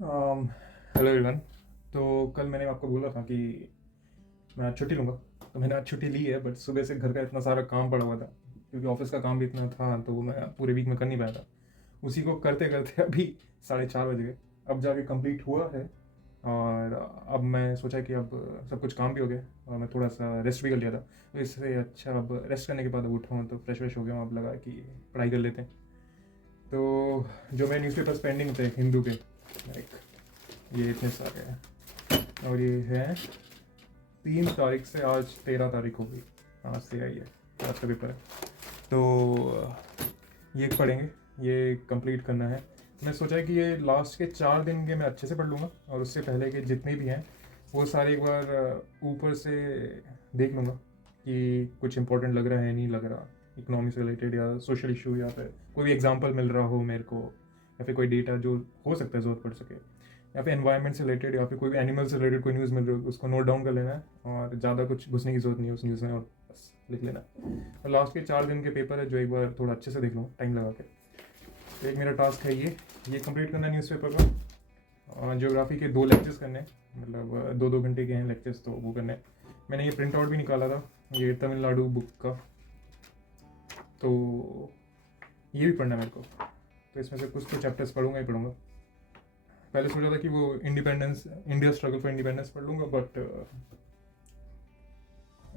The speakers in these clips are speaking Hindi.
Hello everyone. तो कल मैंने आपको बोला था कि मैं आज छुट्टी लूँगा। तो मैंने आज छुट्टी ली है, बट सुबह से घर का इतना सारा काम पड़ा हुआ था, क्योंकि ऑफिस का काम भी इतना था, तो वो मैं पूरे वीक में कर नहीं पाया था। उसी को करते करते अभी 4:30 बज गए। अब जाके कंप्लीट हुआ है, और अब मैं सोचा कि अब सब कुछ काम भी हो गया और मैं थोड़ा सा रेस्ट भी कर लिया था। तो इससे अच्छा अब रेस्ट करने के बाद अब उठा हूँ तो फ्रेश फ्रेश हो गया हूँ। अब लगा कि पढ़ाई कर लेते हैं। तो जो मेरे न्यूज़पेपर्स पेंडिंग थे हिंदू के, लाइक ये इतने सारे हैं, और ये है 3 तारीख से आज 13 तारीख हो गई। आज से आई है, आज का पेपर है। तो ये पढ़ेंगे, ये कंप्लीट करना है। मैं सोचा है कि ये लास्ट के 4 दिन के मैं अच्छे से पढ़ लूँगा, और उससे पहले के जितने भी हैं वो सारे एक बार ऊपर से देख लूँगा कि कुछ इंपॉर्टेंट लग रहा है नहीं लग रहा, इकोनॉमी से रिलेटेड या सोशल इशू, या फिर कोई भी एग्जाम्पल मिल रहा हो मेरे को, या फिर कोई डेटा जो हो सकता है ज़रूरत पड़ सके, या फिर एनवायरनमेंट से रिलेटेड, या फिर कोई भी एनिमल से रिलेटेड कोई न्यूज़ मिल रही हो उसको नोट डाउन कर लेना है, और ज़्यादा कुछ घुसने की जरूरत नहीं है उस न्यूज़ में, और बस लिख लेना है। और लास्ट के 4 दिन के पेपर है जो एक बार थोड़ा अच्छे से देख लूँ टाइम लगा के। तो एक मेरा टास्क है ये कंप्लीट करना है न्यूज़पेपर का। और ज्योग्राफी के 2 लेक्चर्स करने हैं, मतलब 2-2 घंटे के हैं लेक्चर्स, तो वो करने हैं। मैंने ये प्रिंट आउट भी निकाला था, ये तमिलनाडु बुक का, तो ये भी पढ़ना है मेरे को। तो इसमें से कुछ तो चैप्टर्स पढ़ूंगा ही पढ़ूंगा। पहले सोचा था कि वो independence, India struggle for independence पढ़ लूँगा, बट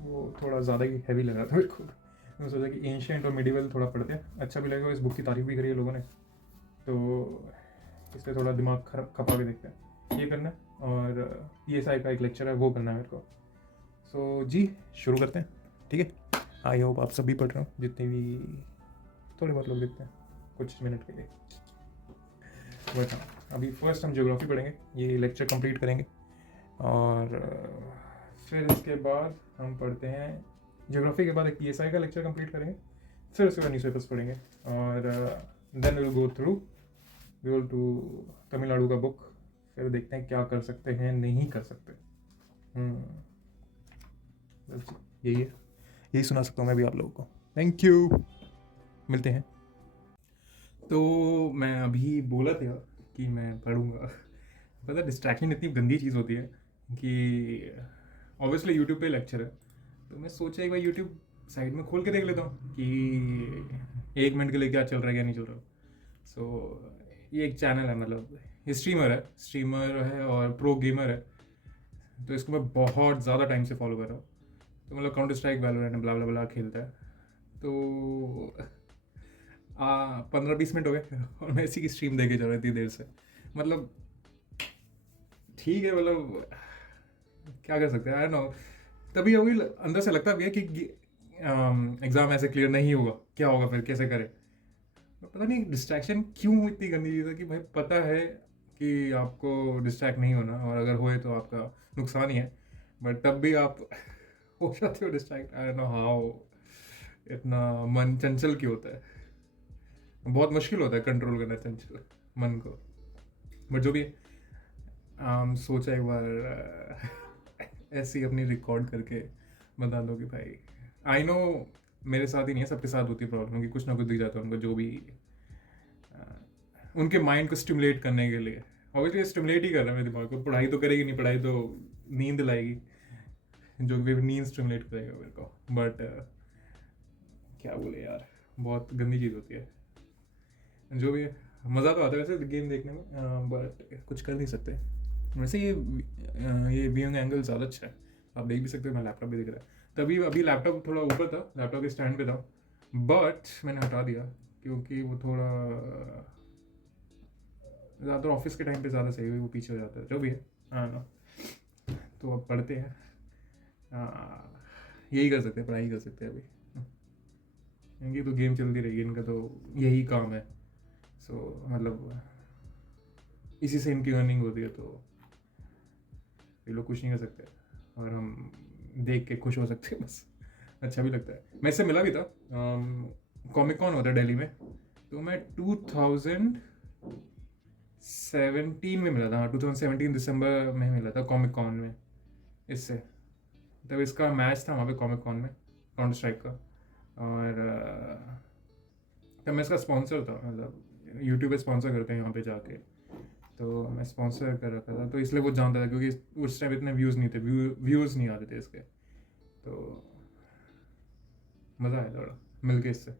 वो थोड़ा ज़्यादा ही हैवी लग रहा था मेरे को। मैंने सोचा कि एंशियंट और मिडिवल थोड़ा पढ़ते हैं, अच्छा भी लगेगा। इस बुक की तारीफ भी करी है लोगों ने, तो इसलिए थोड़ा दिमाग खपा के देखते हैं। ये करना है, और PSI का एक लेक्चर है वो करना है मेरे को। सो जी, शुरू करते हैं। ठीक है, आई होप आप सभी पढ़ रहे हो, जितने भी थोड़े बहुत लोग देखते हैं कुछ मिनट के लिए। बट हाँ, अभी फर्स्ट हम ज्योग्राफी पढ़ेंगे, ये लेक्चर कंप्लीट करेंगे, और फिर इसके बाद हम पढ़ते हैं ज्योग्राफी के बाद एक PSI का लेक्चर कंप्लीट करेंगे, फिर उसके बाद न्यूज़पेपर्स पढ़ेंगे, और then will go through, we will to Tamil Nadu का बुक। फिर देखते हैं क्या कर सकते हैं, नहीं कर सकते। बस यही है, यही सुना सकता हूँ मैं भी आप लोगों को। थैंक यू, मिलते हैं। तो मैं अभी बोला था कि मैं पढ़ूंगा। पता, डिस्ट्रैक्शन इतनी गंदी चीज़ होती है कि ऑब्वियसली यूट्यूब पे लेक्चर है, तो मैं सोचा एक बार यूट्यूब साइड में खोल के देख लेता हूँ कि 1 मिनट के लिए क्या चल रहा है क्या नहीं चल रहा। सो ये एक चैनल है, मतलब ये स्ट्रीमर है और प्रो गेमर है, तो इसको मैं बहुत ज़्यादा टाइम से फॉलो कर रहा हूँ। तो मतलब काउंटर स्ट्राइक, वैलोरेंट, ब्ला ब्ला ब्ला खेलता है। तो 15-20 मिनट हो गए और मैं इसी की स्ट्रीम देखे जा रही थी देर से। मतलब ठीक है, मतलब क्या कर सकते हैं, आई नो। तभी अभी अंदर से लगता भी है कि एग्ज़ाम ऐसे क्लियर नहीं होगा, क्या होगा फिर, कैसे करें। पता नहीं डिस्ट्रैक्शन क्यों इतनी गंदी चीज़ है कि भाई पता है कि आपको डिस्ट्रैक्ट नहीं होना, और अगर होए तो आपका नुकसान ही है, बट तब भी आप हो जाते हो distract. I don't know how, इतना मन चंचल क्यों होता है। बहुत मुश्किल होता है कंट्रोल करना चंचल मन को, बट जो भी है, सोचा एक बार ऐसे ही अपनी रिकॉर्ड करके बता दो कि भाई, आई नो मेरे साथ ही नहीं है, सबके साथ होती है प्रॉब्लम कि कुछ ना कुछ दिख जाता है उनको, जो भी उनके माइंड को स्टिमुलेट करने के लिए। ऑब्वियसली स्टिमुलेट ही कर रहा है मेरे दिमाग को, पढ़ाई तो करेगी नहीं, पढ़ाई तो नींद लाएगी, जो भी नींद स्टिमुलेट करेगा मेरे को। बट क्या बोले यार, बहुत गंदी चीज़ होती है। जो भी है, मज़ा तो आता है वैसे गेम देखने में, बट कुछ कर नहीं सकते। वैसे ये व्यूइंग एंगल ज़्यादा अच्छा है, आप देख भी सकते हो। मैं लैपटॉप भी दिख रहा है, तभी अभी लैपटॉप थोड़ा ऊपर था, लैपटॉप के स्टैंड पे था, बट मैंने हटा दिया क्योंकि वो थोड़ा ज़्यादा ऑफिस के टाइम पे ज़्यादा सही हुई, वो पीछे हो जाता है। जो भी है, हाँ ना। तो अब पढ़ते हैं, यही कर सकते हैं, पढ़ाई कर सकते हैं अभी। इनकी तो गेम चलती रहेगी, इनका तो यही काम है। मतलब इसी से इनकी अर्निंग होती है, तो ये लोग कुछ नहीं कर सकते, और हम देख के खुश हो सकते हैं बस। अच्छा भी लगता है। मैं इससे मिला भी था, कॉमिक कॉन होता है दिल्ली में, तो मैं 2017 में मिला था। हाँ, 2017 दिसंबर में मिला था कॉमिक कॉन में इससे। तब इसका मैच था वहाँ पे कॉमिक कॉन में, काउंटर स्ट्राइक का, और तब मैं इसका स्पॉन्सर था, मतलब यूट्यूब पे स्पॉन्सर करते हैं यहाँ पे जाके। तो मैं स्पॉन्सर कर रखा था, तो इसलिए वो जानता था, क्योंकि उस टाइम इतने व्यूज़ नहीं थे, व्यूज़ नहीं आते थे इसके। तो मज़ा आया थोड़ा मिल के इससे।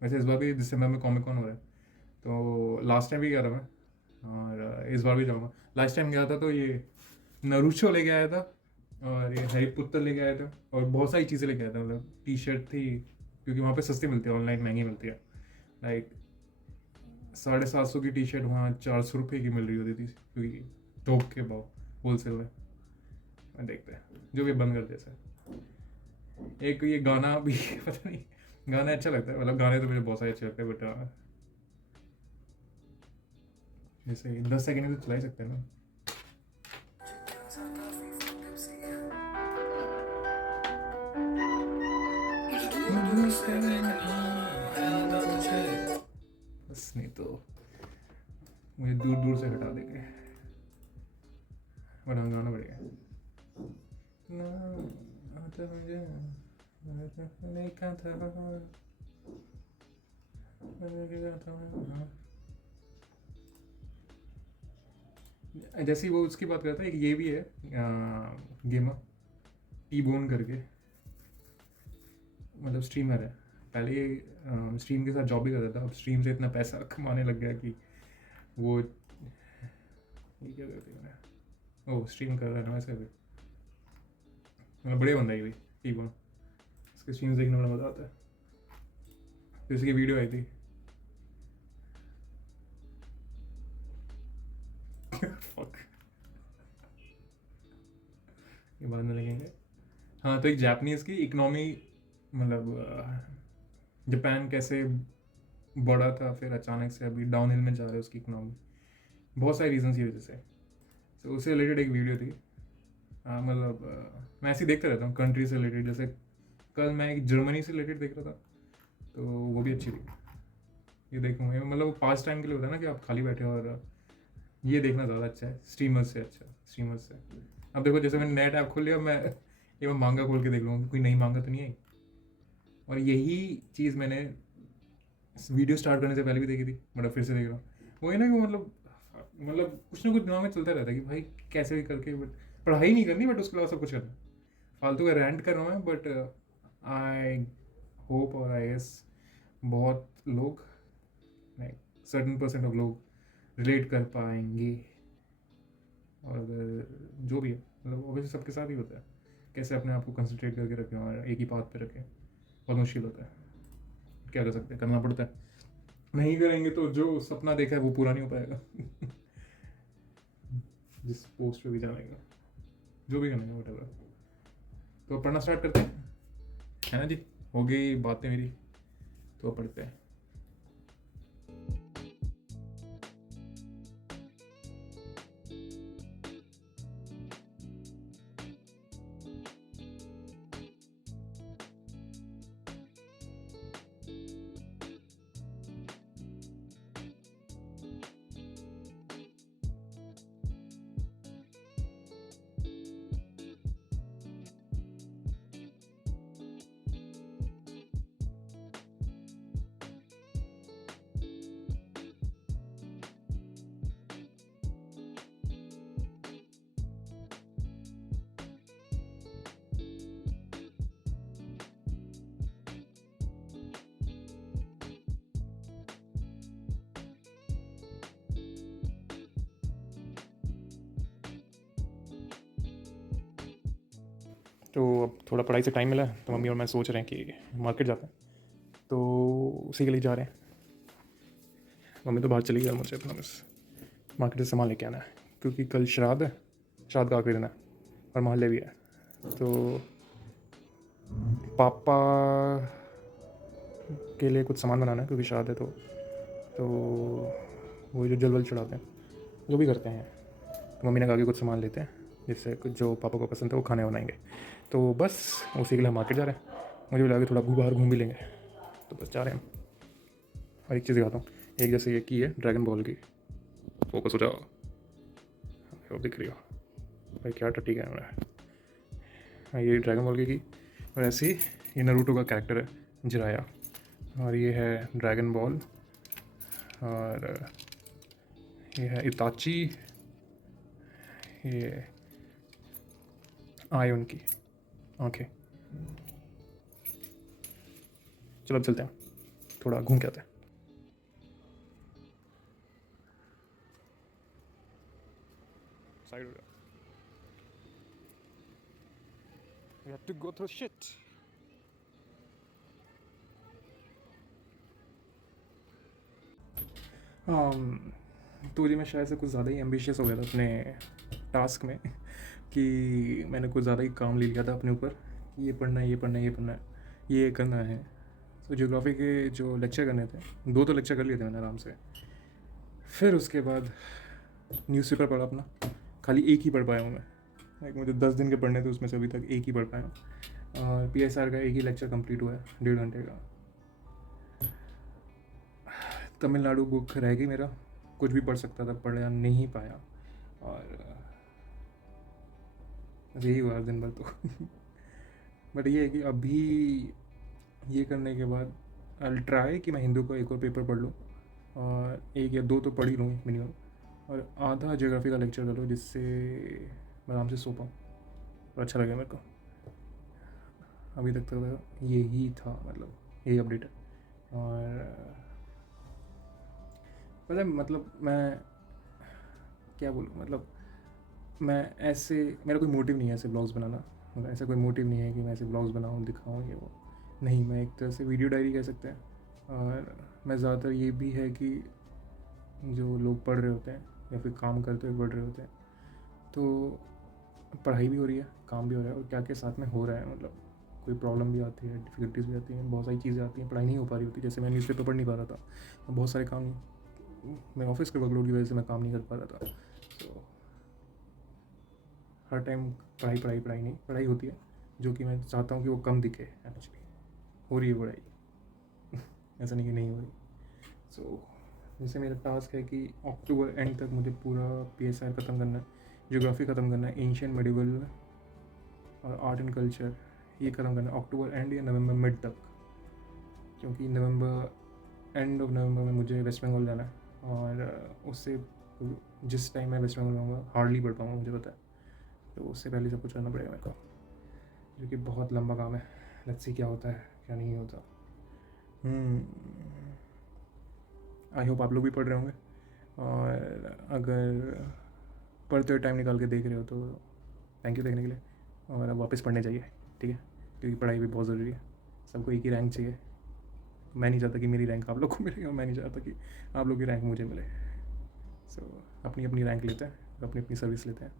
वैसे इस बार भी दिसंबर में कॉमिक कॉन हो रहा है, तो लास्ट टाइम भी गया था मैं, और इस बार भी जाऊँगा। लास्ट टाइम गया था तो ये नरूशो लेके आया था, और ये हैरी पॉटर लेके आया था, और बहुत सारी चीज़ें लेके आया था। मतलब टी शर्ट थी, क्योंकि वहाँ पे सस्ती मिलती है, ऑनलाइन महंगी मिलती है। लाइक 750 की टी शर्ट वहाँ 400 रुपये की मिल रही होती थी, क्योंकि थोक के भाव, होलसेल में। मैं देखते हैं जो भी बंद कर दिया सर। एक ये गाना भी पता नहीं, गाना अच्छा लगता है, मतलब गाने तो मुझे बहुत सारे अच्छे लगते हैं, बट जैसे 10 सेकेंड तो चला ही सकते हैं ना। बस नहीं तो मुझे दूर दूर से हटा देंगे, बट हम गाना पड़ेगा ना, आता मुझे नहीं कहा था, जैसे ही वो उसकी बात करता है, एक ये भी है गेमा टी बोन करके, मतलब स्ट्रीमर है। पहले ये स्ट्रीम के साथ जॉब भी करता था, अब स्ट्रीम से इतना पैसा कमाने लग गया कि वो ये क्या करते हैं, ओ स्ट्रीम कर रहा है ना वैसे भी, मतलब बड़े बंदा ही भाई टी बोन। इसके स्ट्रीम्स देखने में बड़ा मज़ा आता है। तो इसकी वीडियो आई थी फक, ये बाद में लगेंगे। हाँ, तो एक जापानीज़ की इकोनॉमी, मतलब जापान कैसे बढ़ा था, फिर अचानक से अभी डाउन हिल में जा रहा है उसकी इकोनॉमी, बहुत सारी रीजन की वजह से। तो उससे रिलेटेड एक वीडियो थी। मतलब मैं ऐसे ही देखते रहता हूँ कंट्री से रिलेटेड, जैसे कल मैं एक जर्मनी से रिलेटेड देख रहा था, तो वो भी अच्छी थी। ये देखूँगा, मतलब वो पास टाइम के लिए होता है ना, कि आप खाली बैठे हो, और ये देखना ज़्यादा अच्छा है स्ट्रीमर्स से, अच्छा स्ट्रीमर्स से। अब देखो, जैसे मैंने नया टैब खोल लिया, मैं मांगा खोल के देख लूँगा कोई नई मांगा तो नहीं आई। और यही चीज़ मैंने वीडियो स्टार्ट करने से पहले भी देखी थी, मतलब फिर से देख रहा हूँ। वही ना कि मतलब कुछ ना कुछ दिमाग में चलता रहता है कि भाई कैसे भी करके, बट पढ़ाई नहीं करनी, बट उसके अलावा सब कुछ करना। फालतू का रैंट कर रहा हूँ मैं, बट आई होप और आई गेस बहुत लोग, लाइक सर्टन परसेंट ऑफ लोग रिलेट कर पाएंगे। और अगर जो भी है, मतलब ऑब्वियसली सबके साथ ही होता है, कैसे अपने आप को कंसंट्रेट करके रखें और एक ही पाथ पे रखें, बहुत मुश्किल होता है। क्या कर सकते हैं, करना पड़ता है। नहीं करेंगे तो जो सपना देखा है वो पूरा नहीं हो पाएगा जिस पोस्ट पे भी जाएगा, जो भी करना है वट। तो पढ़ना स्टार्ट करते हैं, है ना जी। हो गई बातें मेरी, तो पढ़ते हैं। तो अब थोड़ा पढ़ाई से टाइम मिला है, तो मम्मी और मैं सोच रहे हैं कि मार्केट जाते हैं, तो उसी के लिए जा रहे हैं। मम्मी तो बाहर चली गई, मुझे अपना बस मार्केट से सामान लेके आना है, क्योंकि कल श्राद्ध है, श्राद्ध का आखिरी दिन है, और मोहल्ले भी है। तो पापा के लिए कुछ सामान बनाना है, क्योंकि श्राद्ध है, तो वो जो जल वल चढ़ाते हैं, जो भी करते हैं, तो मम्मी ने कहा कि कुछ सामान लेते हैं, जिससे कुछ जो पापा को पसंद है वो खाने बनाएंगे। तो बस उसी के लिए हम मार्केट जा रहे हैं। मुझे भी लगा कि थोड़ा बाहर घूम भी लेंगे, तो बस जा रहे हैं। और एक चीज़ दिखाता हूँ, एक जैसे ये की है ड्रैगन बॉल की, फोकस हो जाओ, वो दिख रही हो भाई, क्या टट्टी कैमरा है। हाँ, ये ड्रैगन बॉल की, और ऐसे ही ये नारुतो का कैरेक्टर है जिराया, और ये है ड्रैगन बॉल, और ये है इताची, ये आए उनकी आंखें। चलो अब चलते हैं, थोड़ा घूम के आते हैं। साइड हो जा। We have to go through shit. तो जी मैं शायद से कुछ ज़्यादा ही एम्बिशियस हो गया था अपने टास्क में कि मैंने कुछ ज़्यादा ही काम ले लिया था अपने ऊपर। ये पढ़ना है, ये पढ़ना है, ये पढ़ना है, ये करना है। तो ज्योग्राफी के जो लेक्चर करने थे, 2 तो लेक्चर कर लिए थे मैंने आराम से। फिर उसके बाद न्यूज़पेपर पढ़ा अपना, खाली एक ही पढ़ पाया हूँ मैं। लाइक मुझे 10 दिन के पढ़ने थे, उसमें से अभी तक एक ही पढ़ पाया हूँ। और PSR का एक ही लेक्चर कंप्लीट हुआ है 1.5 घंटे का। तमिलनाडु बुक रह गई मेरा, कुछ भी पढ़ सकता था, पढ़ा नहीं पाया। और बस यही हुआ दिन भर तो बट ये है कि अभी ये करने के बाद आई ट्राई कि मैं हिंदू का एक और पेपर पढ़ लूँ, और 1 या 2 तो पढ़ ही लूँ मिनिमम, और आधा ज्योग्राफी का लेक्चर कर लूँ, जिससे मैं आराम से सो पाऊँ और अच्छा लगे मेरे को। अभी तक तो यही था, मतलब यही अपडेट है। और पता है, मतलब मैं क्या बोलूँ, मतलब मैं ऐसे, मेरा कोई मोटिव नहीं है ऐसे ब्लॉग्स बनाना। मतलब ऐसा कोई मोटिव नहीं है कि मैं ऐसे ब्लॉग्स बनाऊँ, दिखाऊँ, ये वो नहीं। मैं एक तरह से वीडियो डायरी कह सकते हैं। और मैं ज़्यादातर ये भी है कि जो लोग पढ़ रहे होते हैं या फिर काम करते हुए पढ़ रहे होते हैं, तो पढ़ाई भी हो रही है, काम भी हो रहा है, और क्या क्या साथ में हो रहा है। मतलब कोई प्रॉब्लम भी आती है, डिफ़िकल्टीज भी आती हैं, बहुत सारी चीज़ें आती हैं, पढ़ाई नहीं हो पा रही होती। जैसे मैं न्यूज़पेपर पढ़ नहीं पा रहा था, बहुत सारे काम, मैं ऑफिस के वर्कलोड की वजह से मैं काम नहीं कर पा रहा था। तो हर टाइम पढ़ाई पढ़ाई पढ़ाई नहीं, पढ़ाई होती है, जो कि मैं चाहता हूँ कि वो कम दिखे। एक्चुअली हो रही है पढ़ाई ऐसा नहीं कि नहीं हो रही। सो जैसे मेरा टास्क है कि अक्टूबर एंड तक मुझे पूरा PSR ख़त्म करना है, ज्योग्राफी ख़त्म करना है, एंशियंट मेडिवल और आर्ट एंड कल्चर ये ख़त्म करना है अक्टूबर एंड या नवंबर मिड तक। क्योंकि एंड ऑफ नवंबर में मुझे वेस्ट बंगाल जाना है, और उससे जिस टाइम मैं वेस्ट बंगाल जाऊँगा हार्डली पढ़ पाऊँगा, मुझे पता है। तो उससे पहले सब कुछ करना पड़ेगा मेरे को, जो कि बहुत लंबा काम है। लेट्स सी क्या होता है, क्या नहीं होता। आई होप आप लोग भी पढ़ रहे होंगे, और अगर पढ़ते हुए टाइम निकाल के देख रहे हो तो थैंक यू देखने के लिए। और अब वापस पढ़ने जाइए, ठीक है, क्योंकि पढ़ाई भी बहुत ज़रूरी है। सबको एक ही रैंक चाहिए। मैं नहीं चाहता कि मेरी रैंक आप लोग को मिले, और मैं नहीं चाहता कि आप लोग की रैंक मुझे मिले। सो अपनी अपनी रैंक लेते हैं, अपनी अपनी सर्विस लेते हैं,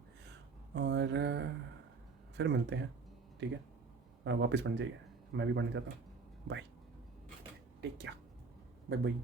और फिर मिलते हैं, ठीक है। वापस पढ़ने जाइए, मैं भी पढ़ने जाता हूँ। Bye, take care, bye bye.